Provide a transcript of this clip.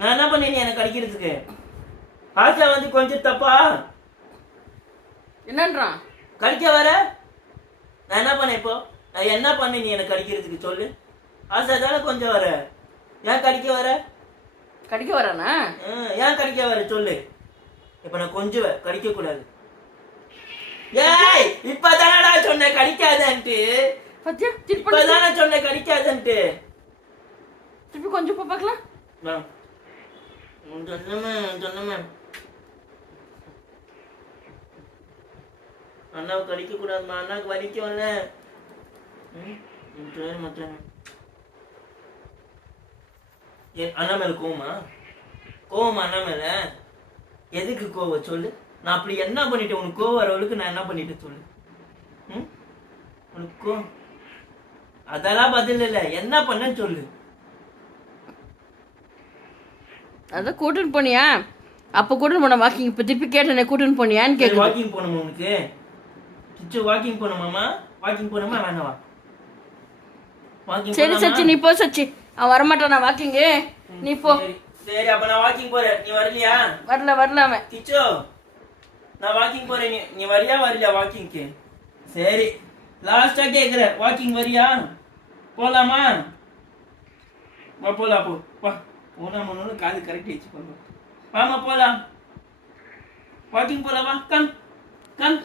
நான் என்ன பண்ணேன் எனக்கு கடிக்கிறதுக்கு? ஆசா வந்து கொஞ்சம் தப்பா என்னன்றான்? கடிக்க வர நான் என்ன பண்ணேன்? இப்போ நான் என்ன பண்ணேன் நீ எனக்கு கடிக்கிறதுக்கு சொல்லு. ஆசா தானே கொஞ்சம் வர, ஏன் கடிக்க வர? கடிக்க வரானா? ஏன் கடிக்க வர சொல்லு. இப்ப நான் கொஞ்சம் கடிக்க கூடாது. ஏய் இப்பதானடா சொன்னேன் கடிக்காதன்ட்டு. பத்தியா இப்பதானே சொன்னேன் கடிக்காதன்ட்டு. திருப்பி கொஞ்சம் போ பார்க்கலாம். சொன்னமே அண்ணாவை கடிக்க கூடாதுமா, அண்ணாவுக்கு வலிக்கும்ல. அண்ணா மேல கோவமா? கோவமா அண்ணா மேல? எதுக்கு கோவம் சொல்லு. நான் அப்படி என்ன பண்ணிட்டேன் உனக்கு கோவம் வரவளுக்கு? நான் என்ன பண்ணிட்டேன் சொல்லு. உனக்கு அதெல்லாம் பதில் இல்ல, என்ன பண்ணன்னு சொல்லு. அதான் கூட்டுன்னு போனியா? அப்ப கூட்டுன்னு போன வாக்கிங், இப்ப திருப்பி கேட்டேன் கூட்டுன்னு போனியான்னு கேட்க. வாக்கிங் போனோமா உனக்கு? வாக்கிங் போனோமாமா? வாக்கிங் போனோமா வேணவா? சரி சச்சி நீ போ சச்சி, அவன் வரமாட்டான். நான் வாக்கிங்கு நீ போ. சரி அப்ப நான் வாக்கிங் போறேன், நீ வரலையா? வரல அவன். கிச்சோ நான் வாக்கிங் போறேன், நீ வரியா வரலையா வாக்கிங்க்கு? சரி லாஸ்டா கேக்குற, வாக்கிங் வரியா? போலாமா? வா போலாம், போ வா. போனா காது கரெக்ட் ஆயிடுச்சு. வாமா போலாம், வாக்கிங் போலாம், வா. Come come